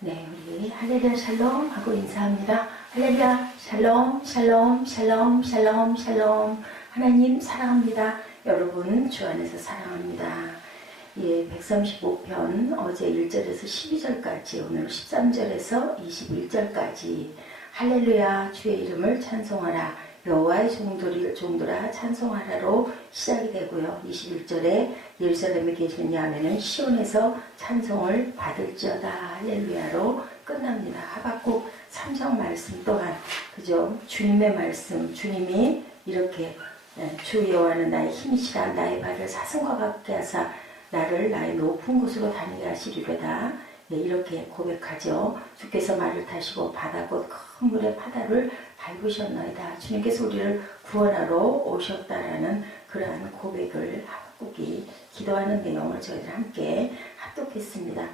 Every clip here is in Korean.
네, 우리 할렐루야 샬롬 하고 인사합니다. 할렐루야 샬롬 샬롬 샬롬 샬롬 샬롬. 하나님 사랑합니다. 여러분 주 안에서 사랑합니다. 예, 135편 어제 1절에서 12절까지 오늘 13절에서 21절까지 할렐루야 주의 이름을 찬송하라 여호와의 종들아 찬송하라로 시작이 되고요. 21절에 예루살렘에 계시는 야훼는 시온에서 찬송을 받을지어다 할렐루야로 끝납니다. 하박국 3장 말씀 또한 그죠? 주님의 말씀, 주님이 이렇게 주 여호와는 나의 힘이시라 나의 발을 사슴과 같게 하사 나를 나의 높은 곳으로 다니게 하시리로다. 네, 이렇게 고백하죠. 주께서 말을 타시고 바다 곧 큰 물의 파다를 밟으셨나이다. 주님께서 우리를 구원하러 오셨다라는 그러한 고백을 하박국이 기도하는 내용을 저희들 함께 합독했습니다.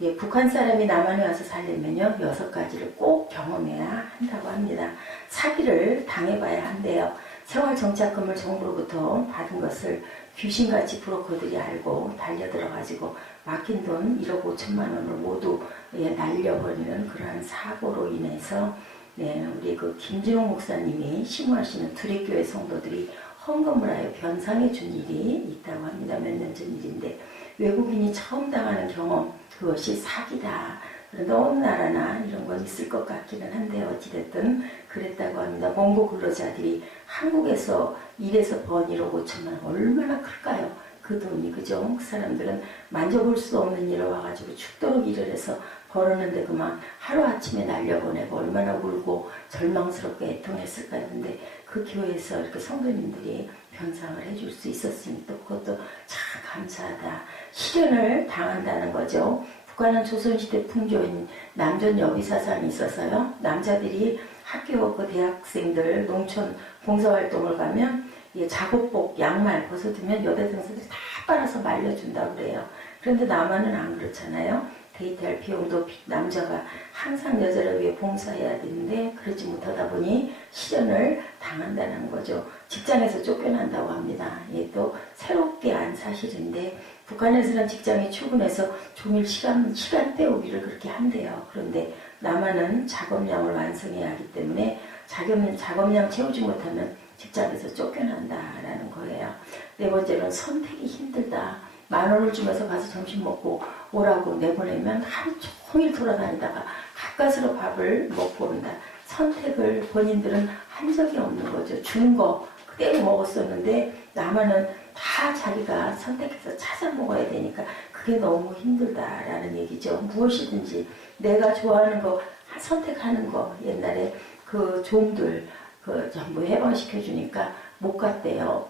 예, 북한 사람이 남한에 와서 살려면요 6가지를 꼭 경험해야 한다고 합니다. 사기를 당해봐야 한대요. 생활정착금을 정부로부터 받은 것을 귀신같이 브로커들이 알고 달려들어가지고 막힌 돈 1억 5천만 원을 모두 날려버리는 그러한 사고로 인해서 우리 그 김진홍 목사님이 심호하시는 두립교회 성도들이 헌금을 하여 변상해 준 일이 있다고 합니다. 몇 년 전 일인데 외국인이 처음 당하는 경험 그것이 사기다. 그런데 어느 나라나 이런 건 있을 것 같기는 한데 어찌됐든 그랬다고 합니다. 몽고 근로자들이 한국에서 일해서 번 1억 5천만 원 얼마나 클까요? 그 돈이 그죠? 그 사람들은 만져볼 수 없는 일을 와가지고 죽도록 일을 해서 벌었는데 그만 하루아침에 날려보내고 얼마나 울고 절망스럽게 애통했을까 했는데 그 교회에서 이렇게 성도님들이 변상을 해줄 수 있었으니 또 그것도 참 감사하다. 실현을 당한다는 거죠. 북한은 조선시대 풍조인 남전 여비사상이 있어서요. 남자들이 학교 그 대학생들 농촌 봉사활동을 가면 작업복 양말 벗어두면 여대 등사들이 다 빨아서 말려준다고 그래요. 그런데 남한은 안 그렇잖아요. 데이트할 비용도 남자가 항상 여자를 위해 봉사해야 되는데 그러지 못하다 보니 실현을 당한다는 거죠. 직장에서 쫓겨난다고 합니다. 또 새롭게 안 사실인데 북한에서는 직장에 출근해서 종일 시간 때우기를 그렇게 한대요. 그런데 남한은 작업량을 완성해야 하기 때문에 작업량 채우지 못하면 직장에서 쫓겨난다라는 거예요. 네 번째는 선택이 힘들다. 10,000원을 주면서 가서 점심 먹고 오라고 내보내면 하루 종일 돌아다니다가 가까스로 밥을 먹고 온다. 선택을 본인들은 한 적이 없는 거죠. 주는 거 그대로 먹었었는데 남한은 다 자기가 선택해서 찾아 먹어야 되니까 그게 너무 힘들다라는 얘기죠. 무엇이든지 내가 좋아하는 거 선택하는 거 옛날에 그 종들 그 전부 해방시켜 주니까 못 갔대요.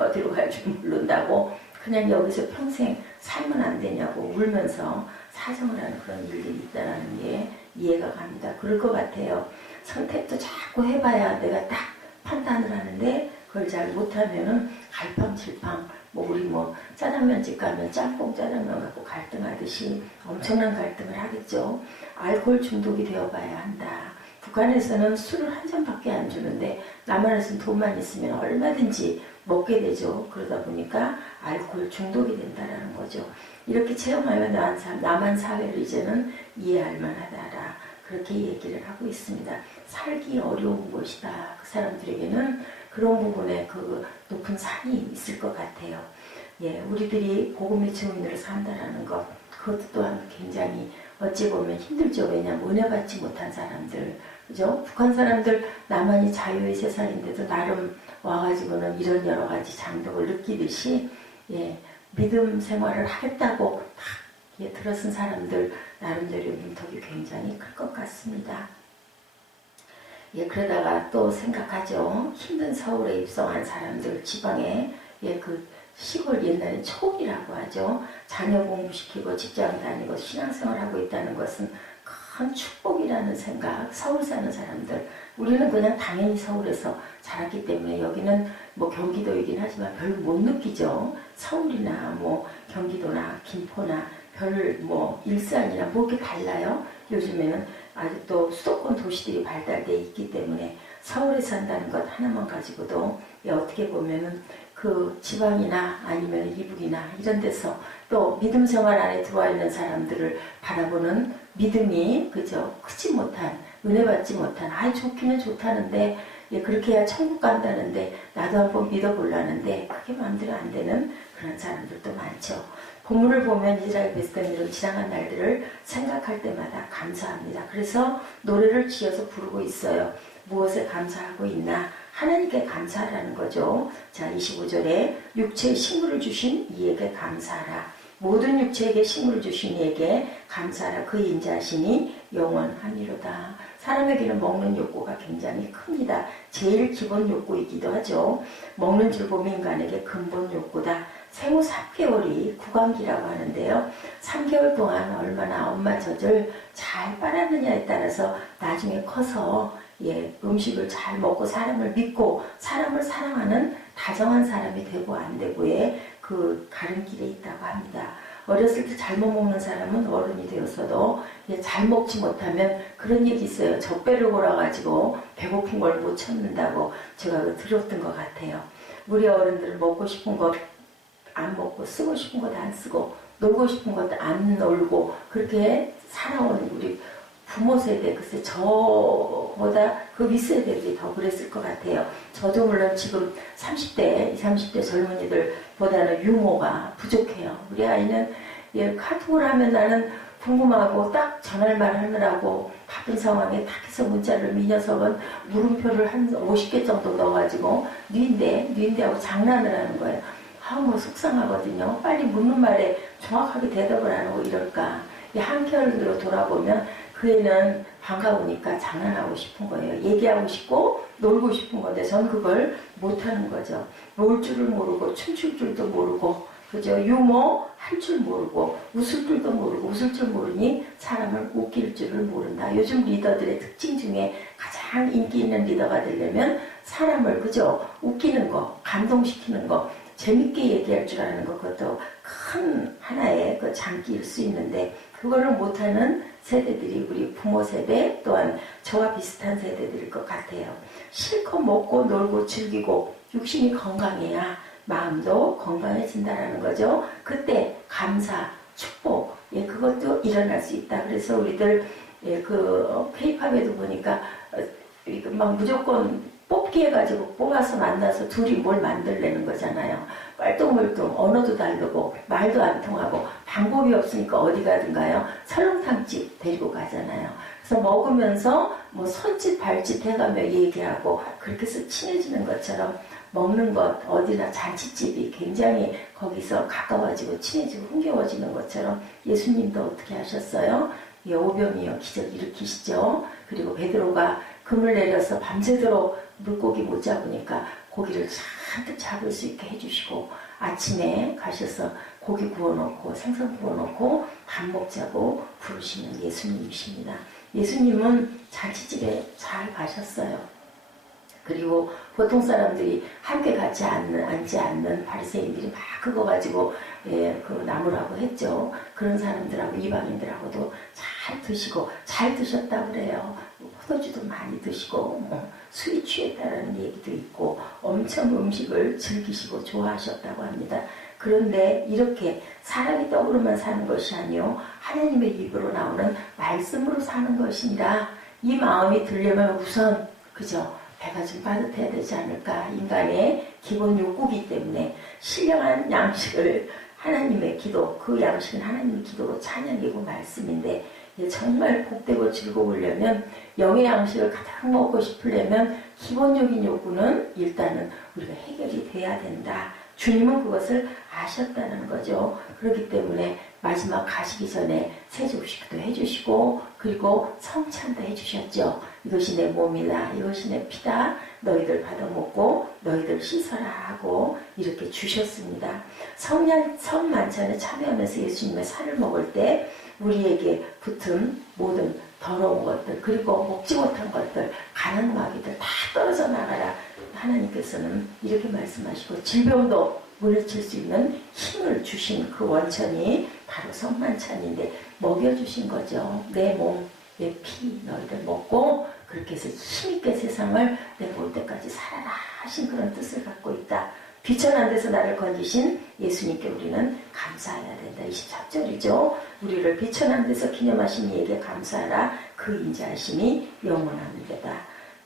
어디로 갈 줄 모른다고 그냥 여기서 평생 살면 안 되냐고 울면서 사정을 하는 그런 일들이 있다는 게 이해가 갑니다. 그럴 것 같아요. 선택도 자꾸 해봐야 내가 딱 판단을 하는데 그걸 잘 못하면은 갈팡질팡 우리 짜장면집 가면 짬뽕 짜장면 갖고 갈등하듯이 엄청난 갈등을 하겠죠. 알코올 중독이 되어봐야 한다. 북한에서는 술을 한 잔밖에 안 주는데 남한에서는 돈만 있으면 얼마든지 먹게 되죠. 그러다 보니까 알코올 중독이 된다는 거죠. 이렇게 체험하면 남한 사회를 이제는 이해할 만하다라 그렇게 얘기를 하고 있습니다. 살기 어려운 곳이다. 그 사람들에게는 그런 부분에 그 높은 산이 있을 것 같아요. 우리들이 복음의 증인으로 산다라는 것 그것도 또한 굉장히 어찌 보면 힘들죠. 왜냐하면 은혜 받지 못한 사람들 그죠? 북한 사람들 남한이 자유의 세상인데도 나름 와가지고는 이런 여러 가지 장벽을 느끼듯이 믿음 생활을 하겠다고 막 들어선 사람들 나름대로 문턱이 굉장히 클 것 같습니다. 그러다가 또 생각하죠. 힘든 서울에 입성한 사람들 지방에 그 시골 옛날에 촌이라고 하죠. 자녀 공부시키고 직장 다니고 신앙생활하고 있다는 것은 큰 축복이라는 생각. 서울 사는 사람들 우리는 그냥 당연히 서울에서 자랐기 때문에 여기는 경기도이긴 하지만 별로 못 느끼죠. 서울이나 경기도나 김포나 별 일산이나 이렇게 달라요. 요즘에는 아직도 수도권 도시들이 발달돼 있기 때문에 서울에 산다는 것 하나만 가지고도 어떻게 보면은 그 지방이나 아니면 이북이나 이런 데서 또 믿음 생활 안에 들어와 있는 사람들을 바라보는 믿음이 그저 크지 못한, 은혜 받지 못한, 아이 좋기는 좋다는데 예, 그렇게 해야 천국 간다는데 나도 한번 믿어보려는데 그게 마음대로 안 되는 그런 사람들도 많죠. 본문을 보면 이스라엘 백성들은 지나간 날들을 생각할 때마다 감사합니다. 그래서 노래를 지어서 부르고 있어요. 무엇에 감사하고 있나? 하나님께 감사하라는 거죠. 자, 25절에 육체에 식물을 주신 이에게 감사하라. 모든 육체에게 식물을 주신 이에게 감사하라. 그 인자하시니 영원하미로다. 사람에게는 먹는 욕구가 굉장히 큽니다. 제일 기본 욕구이기도 하죠. 먹는 줄 보면 인간에게 근본 욕구다. 생후 3개월이 구강기라고 하는데요. 3개월 동안 얼마나 엄마 젖을 잘 빨았느냐에 따라서 나중에 커서 예, 음식을 잘 먹고 사람을 믿고 사람을 사랑하는 다정한 사람이 되고 안 되고의 그 가름길에 있다고 합니다. 어렸을 때 잘못 먹는 사람은 어른이 되어서도 예, 잘 먹지 못하면 그런 얘기 있어요. 젖배를 골아가지고 배고픈 걸 못 참는다고 제가 들었던 것 같아요. 우리 어른들은 먹고 싶은 것 안 먹고 쓰고 싶은 것 안 쓰고 놀고 싶은 것 안 놀고 그렇게 살아온 우리 부모 세대, 글쎄 저보다 그 윗세대들이 더 그랬을 것 같아요. 저도 물론 지금 30대, 20, 30대 젊은이들보다는 유머가 부족해요. 우리 아이는 예, 카톡을 하면 나는 궁금하고 딱 전화를 하느라고 바쁜 상황에 딱 해서 문자를 이 녀석은 물음표를 한 50개 정도 넣어가지고 뉘인데 하고 장난을 하는 거예요. 뭐 속상하거든요. 빨리 묻는 말에 정확하게 대답을 안 하고 이럴까. 한켠으로 돌아보면 그 애는 반가우니까 장난하고 싶은 거예요. 얘기하고 싶고 놀고 싶은 건데 전 그걸 못하는 거죠. 놀 줄을 모르고 춤출 줄도 모르고 그죠? 유머 할 줄 모르고 웃을 줄도 모르고 웃을 줄 모르니 사람을 웃길 줄을 모른다. 요즘 리더들의 특징 중에 가장 인기 있는 리더가 되려면 사람을 그죠? 웃기는 거, 감동시키는 거, 재밌게 얘기할 줄 아는 것, 그것도 큰 하나의 그 장기일 수 있는데 그거를 못하는 세대들이 우리 부모 세대 또한 저와 비슷한 세대들일 것 같아요. 실컷 먹고 놀고 즐기고 육신이 건강해야 마음도 건강해진다는 거죠. 그때 감사, 축복, 예, 그것도 일어날 수 있다. 그래서 우리들 예, 그 페이팝에도 보니까 막 무조건 뽑기 해가지고 뽑아서 만나서 둘이 뭘 만들려는 거잖아요. 빨똥물똥 언어도 다르고 말도 안 통하고 방법이 없으니까 어디 가든가요? 설렁탕집 데리고 가잖아요. 그래서 먹으면서 뭐 손짓 발짓 해가며 얘기하고 그렇게 해서 친해지는 것처럼 먹는 것 어디나 잔치집이 굉장히 거기서 가까워지고 친해지고 흥겨워지는 것처럼 예수님도 어떻게 하셨어요? 예, 오병이어 기적 일으키시죠. 그리고 베드로가 금을 내려서 밤새도록 물고기 못 잡으니까 고기를 잔뜩 잡을 수 있게 해주시고 아침에 가셔서 고기 구워놓고 생선 구워놓고 밥 먹자고 부르시는 예수님이십니다. 예수님은 잔치집에 잘 가셨어요. 그리고 보통 사람들이 함께 같이 앉지 않는 바리새인들이 막 그거 가지고 예, 그 나무라고 했죠. 그런 사람들하고 이방인들하고도 잘 드시고 잘 드셨다고 그래요. 포도주도 많이 드시고 술이 취했다라는 얘기도 있고 엄청 음식을 즐기시고 좋아하셨다고 합니다. 그런데 이렇게 사람이 떡으로만 사는 것이 아니요 하나님의 입으로 나오는 말씀으로 사는 것이니라. 이 마음이 들려면 우선 그죠? 배가 좀 빠듯해야 되지 않을까. 인간의 기본 욕구이기 때문에 신령한 양식을 하나님의 기도, 그 양식은 하나님의 기도로 찬양이고 말씀인데 정말 복되고 즐거우려면 영의 양식을 가득 먹고 싶으려면 기본적인 욕구는 일단은 우리가 해결이 돼야 된다. 주님은 그것을 아셨다는 거죠. 그렇기 때문에 마지막 가시기 전에 세족식도 해주시고 그리고 성찬도 해주셨죠. 이것이 내 몸이다. 이것이 내 피다. 너희들 받아먹고 너희들 씻어라 하고 이렇게 주셨습니다. 성만찬에 참여하면서 예수님의 살을 먹을 때 우리에게 붙은 모든 더러운 것들 그리고 먹지 못한 것들 가난 마귀들 다 떨어져 나가라. 하나님께서는 이렇게 말씀하시고 질병도 물리칠 수 있는 힘을 주신 그 원천이 바로 성만찬인데 먹여주신 거죠. 내 몸, 내 피 너희들 먹고 그렇게 해서 힘있게 세상을 내가 올 때까지 살아라 하신 그런 뜻을 갖고 있다. 비천한 데서 나를 건지신 예수님께 우리는 감사해야 된다. 23절이죠. 우리를 비천한 데서 기념하신 이에게 감사하라. 그 인자하심이 영원합니다.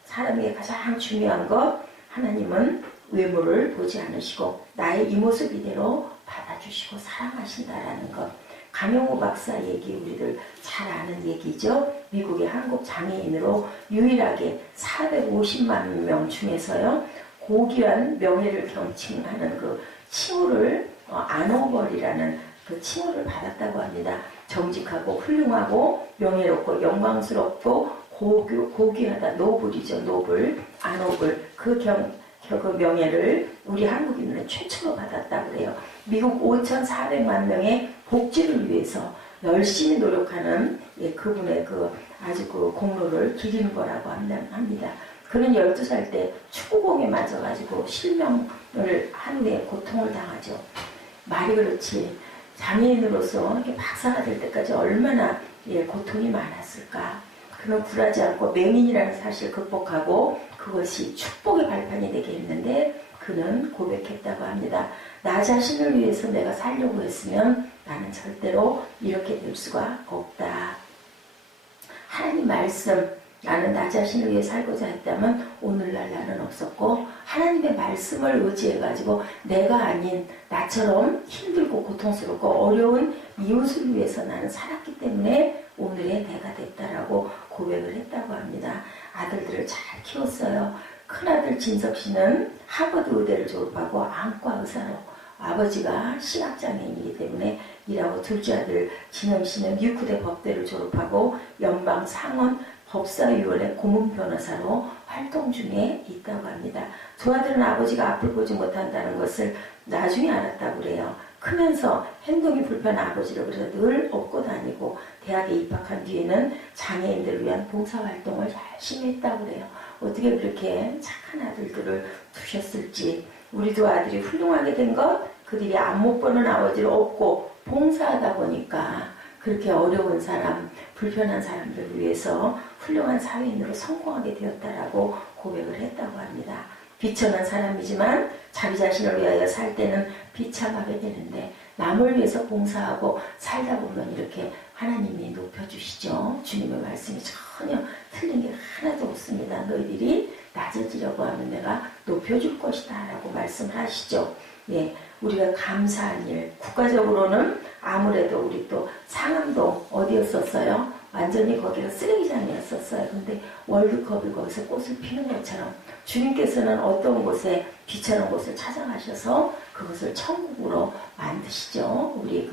사람에게 가장 중요한 것, 하나님은 외모를 보지 않으시고 나의 이 모습 이대로 받아주시고 사랑하신다라는 것. 강영호 박사 얘기 우리들 잘 아는 얘기죠. 미국의 한국 장애인으로 유일하게 450만 명 중에서요. 고귀한 명예를 경칭하는 그 칭호를 아노벌이라는 그 칭호를 받았다고 합니다. 정직하고 훌륭하고 명예롭고 영광스럽고 고귀하다. 노블이죠. 노블, 아노블. 그 명예를 우리 한국인은 최초로 받았다고 그래요. 미국 5,400만 명의 복지를 위해서 열심히 노력하는 그분의 아주 공로를 기리는 거라고 합니다. 그는 12살 때 축구공에 맞아가지고 실명을 한 후에 고통을 당하죠. 말이 그렇지 장애인으로서 이렇게 박사가 될 때까지 얼마나 고통이 많았을까. 그는 굴하지 않고 맹인이라는 사실을 극복하고 그것이 축복의 발판이 되게 했는데 그는 고백했다고 합니다. 나 자신을 위해서 내가 살려고 했으면 나는 절대로 이렇게 될 수가 없다. 하나님 말씀, 나는 나 자신을 위해 살고자 했다면 오늘날 나는 없었고 하나님의 말씀을 의지해가지고 내가 아닌 나처럼 힘들고 고통스럽고 어려운 이웃을 위해서 나는 살았기 때문에 오늘의 내가 됐다라고 고백을 했다고 합니다. 아들들을 잘 키웠어요. 큰아들 진석 씨는 하버드 의대를 졸업하고 안과 의사로 아버지가 시각장애인이기 때문에 일하고 둘째 아들 진영 씨는 뉴크대 법대를 졸업하고 연방 상원 법사위원회 고문 변호사로 활동 중에 있다고 합니다. 두 아들은 아버지가 앞을 보지 못한다는 것을 나중에 알았다고 그래요. 크면서 행동이 불편한 아버지를 그래서 늘 업고 다니고 대학에 입학한 뒤에는 장애인들을 위한 봉사활동을 열심히 했다고 그래요. 어떻게 그렇게 착한 아들들을 두셨을지. 우리 두 아들이 훌륭하게 된 것, 그들이 안목 보는 아버지를 업고 봉사하다 보니까 그렇게 어려운 사람, 불편한 사람들을 위해서 훌륭한 사회인으로 성공하게 되었다라고 고백을 했다고 합니다. 비천한 사람이지만 자기 자신을 위하여 살 때는 비참하게 되는데 남을 위해서 봉사하고 살다 보면 이렇게 하나님이 높여주시죠. 주님의 말씀이 전혀 틀린 게 하나도 없습니다. 너희들이 낮아지려고 하면 내가 높여줄 것이다 라고 말씀을 하시죠. 예, 우리가 감사한 일, 국가적으로는 아무래도 우리 또 상암동 어디였었어요? 완전히 거기가 쓰레기장이었었어요. 근데 월드컵이 거기서 꽃을 피는 것처럼 주님께서는 어떤 곳에 비천한 곳을 찾아가셔서 그것을 천국으로 만드시죠. 우리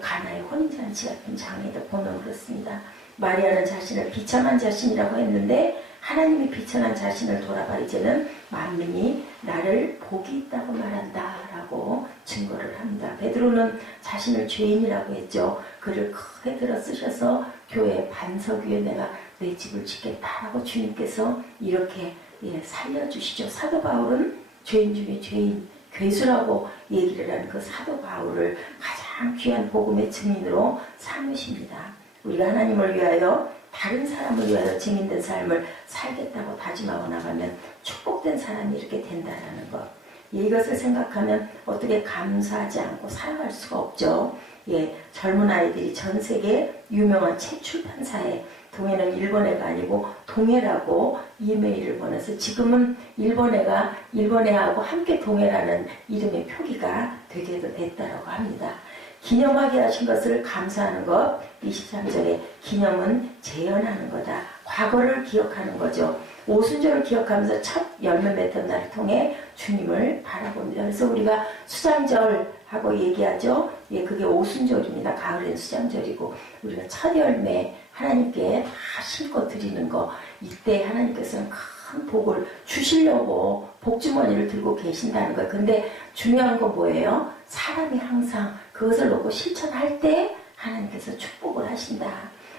가나의 혼인잔치 같은 장에도 보면 그렇습니다. 마리아는 자신을 비참한 자신이라고 했는데 하나님이 비천한 자신을 돌아봐 이제는 만민이 나를 복이 있다고 말한다 라고 증거를 합니다. 베드로는 자신을 죄인이라고 했죠. 그를 크게 들어 쓰셔서 교회 반석 위에 내가 내 집을 짓겠다라고 주님께서 이렇게 살려주시죠. 사도 바울은 죄인 중에 죄인, 괴수라고 얘기를 하는 그 사도 바울을 가장 귀한 복음의 증인으로 삼으십니다. 우리가 하나님을 위하여 다른 사람을 위하여 증인된 삶을 살겠다고 다짐하고 나가면 축복된 사람이 이렇게 된다는 것. 이것을 생각하면 어떻게 감사하지 않고 살아갈 수가 없죠. 젊은 아이들이 전 세계 유명한 책 출판사에 동해는 일본애가 아니고 동해라고 이메일을 보내서 지금은 일본애하고 함께 동해라는 이름의 표기가 되게도 됐다고 합니다. 기념하게 하신 것을 감사하는 것. 23절에 기념은 재현하는 거다. 과거를 기억하는 거죠. 오순절을 기억하면서 첫 열매 맺던 날을 통해 주님을 바라봅니다. 그래서 우리가 수장절하고 얘기하죠. 그게 오순절입니다. 가을엔 수장절이고 우리가 첫 열매 하나님께 다 심고 드리는 거. 이때 하나님께서는 큰 복을 주시려고 복주머니를 들고 계신다는 거예요. 근데 중요한 건 뭐예요? 사람이 항상 그것을 놓고 실천할 때 하나님께서 축복을 하신다.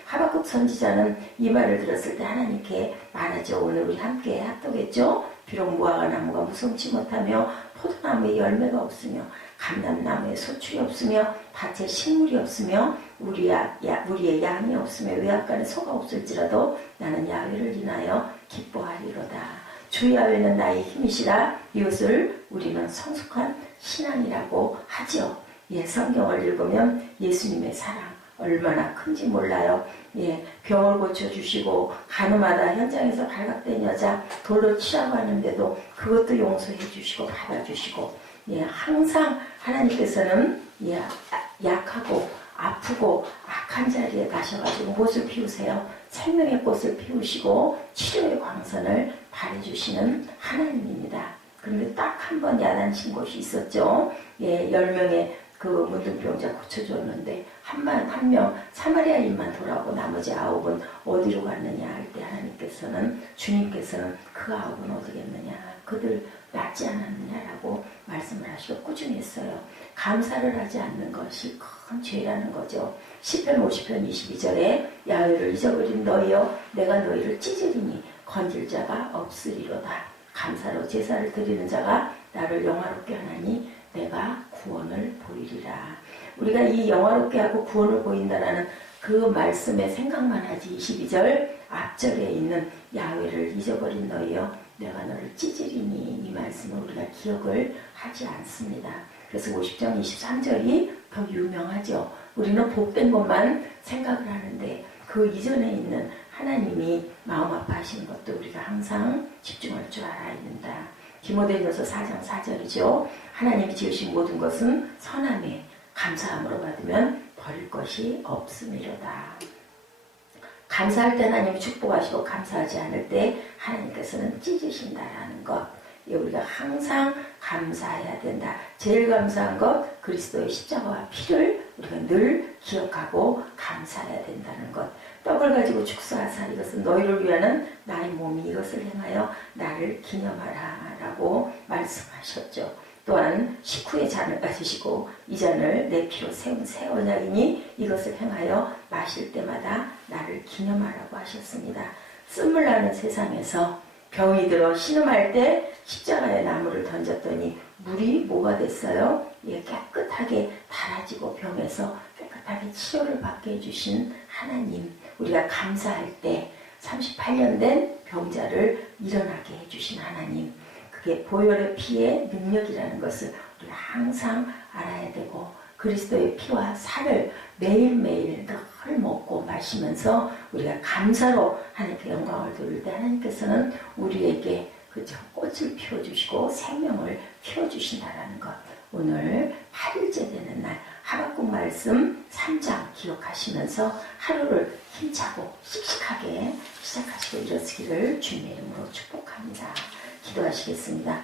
하박국 선지자는 이 말을 들었을 때 하나님께 말하죠. 오늘 우리 함께 합독했죠. 비록 무화과 나무가 무성치 못하며 포도나무에 열매가 없으며 감람나무에 소출이 없으며 밭에 식물이 없으며 우리의 양이 없으며 외양간에 소가 없을지라도 나는 야훼를 인하여 기뻐하리로다. 주 야훼는 나의 힘이시라. 이것을 우리는 성숙한 신앙이라고 하지요. 예, 성경을 읽으면 예수님의 사랑 얼마나 큰지 몰라요. 예, 병을 고쳐주시고 가늠하다 현장에서 발각된 여자 돌로 치라고 하는데도 그것도 용서해 주시고 받아주시고, 예, 항상 하나님께서는 예, 약하고 아프고 악한 자리에 가셔가지고 꽃을 피우세요. 생명의 꽃을 피우시고 치료의 광선을 발해주시는 하나님입니다. 그런데 딱 한 번 야단친 곳이 있었죠. 예, 10명의 그 문둥병자 고쳐줬는데 한 명 사마리아인만 돌아오고 나머지 9은 어디로 갔느냐 할 때 하나님께서는, 주님께서는 그 9은 어디 겠느냐, 그들 낫지 않았느냐라고 말씀을 하시고 꾸중했어요. 감사를 하지 않는 것이 큰 죄라는 거죠. 시편 50편 22절에 야훼를 잊어버린 너희여 내가 너희를 찢으리니 건질 자가 없으리로다. 감사로 제사를 드리는 자가 나를 영화롭게 하나니 내가 구원을 보이리라. 우리가 이 영화롭게 하고 구원을 보인다라는 그 말씀에 생각만 하지 22절 앞절에 있는 야훼를 잊어버린 너희여 내가 너를 찢으리니 이 말씀을 우리가 기억을 하지 않습니다. 그래서 50장 23절이 더 유명하죠. 우리는 복된 것만 생각을 하는데 그 이전에 있는 하나님이 마음 아파하시는 것도 우리가 항상 집중할 줄 알아야 된다. 디모데전서 4장 4절이죠. 하나님이 지으신 모든 것은 선함에 감사함으로 받으면 버릴 것이 없음이로다. 감사할 때 하나님이 축복하시고 감사하지 않을 때 하나님께서는 찢으신다라는 것. 우리가 항상 감사해야 된다. 제일 감사한 것 그리스도의 십자가와 피를 우리가 늘 기억하고 감사해야 된다는 것. 떡을 가지고 축사하사 이것은 너희를 위하는 나의 몸이 이것을 행하여 나를 기념하라 라고 말씀하셨죠. 또한 식후에 잔을 가지시고 이 잔을 내 피로 세운 새 언약이니 이것을 행하여 마실 때마다 나를 기념하라고 하셨습니다. 씀을 나는 세상에서 병이 들어 신음할 때 십자가에 나무를 던졌더니 물이 뭐가 됐어요? 예, 깨끗하게 달아지고 병에서 깨끗하게 치료를 받게 해주신 하나님. 우리가 감사할 때 38년 된 병자를 일어나게 해주신 하나님. 그게 보혈의 피의 능력이라는 것을 우리가 항상 알아야 되고 그리스도의 피와 살을 매일매일 늘 먹고 마시면서 우리가 감사로 하나님께 영광을 돌릴 때 하나님께서는 우리에게 그저 꽃을 피워주시고 생명을 피워주신다라는 것. 오늘 8일째 되는 날 하박국 말씀 3장 기억하시면서 하루를 힘차고 씩씩하게 시작하시고 이루어지기를 주님의 이름으로 축복합니다. 기도하시겠습니다.